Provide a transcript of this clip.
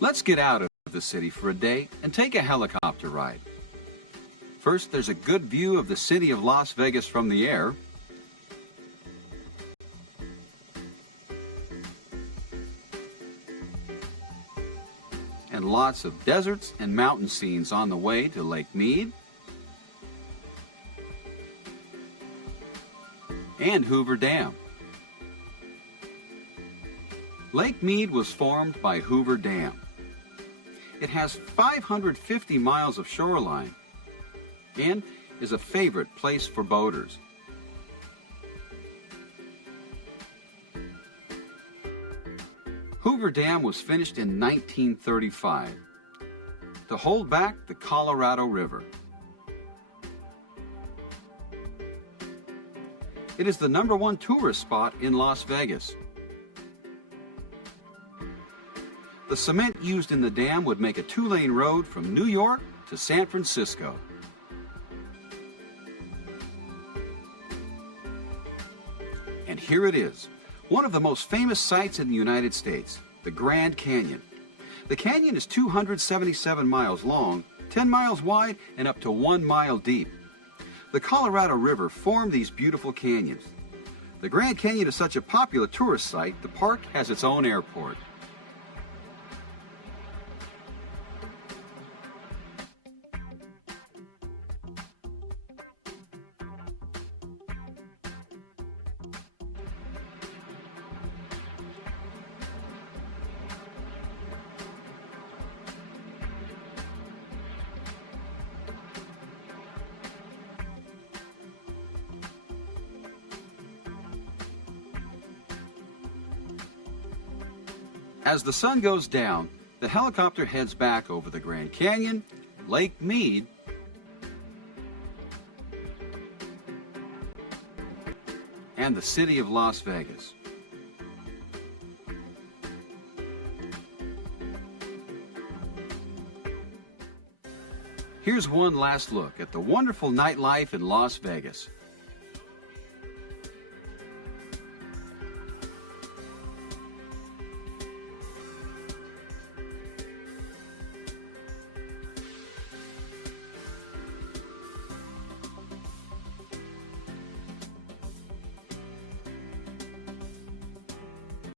Let's get out of the city for a day and take a helicopter ride. First, there's a good view of the city of Las Vegas from the air. And lots of deserts and mountain scenes on the way to Lake Mead and Hoover Dam. Lake Mead was formed by Hoover Dam. It has 550 miles of shoreline and is a favorite place for boaters. Hoover Dam was finished in 1935 to hold back the Colorado River. It is the #1 tourist spot in Las Vegas. The cement used in the dam would make a 2-lane road from New York to San Francisco. And here it is, one of the most famous sights in the United States, the Grand Canyon. The canyon is 277 miles long, 10 miles wide, and up to 1 mile deep. The Colorado River formed these beautiful canyons. The Grand Canyon is such a popular tourist site, the park has its own airport. As the sun goes down, the helicopter heads back over the Grand Canyon, Lake Mead, and the city of Las Vegas. Here's one last look at the wonderful nightlife in Las Vegas.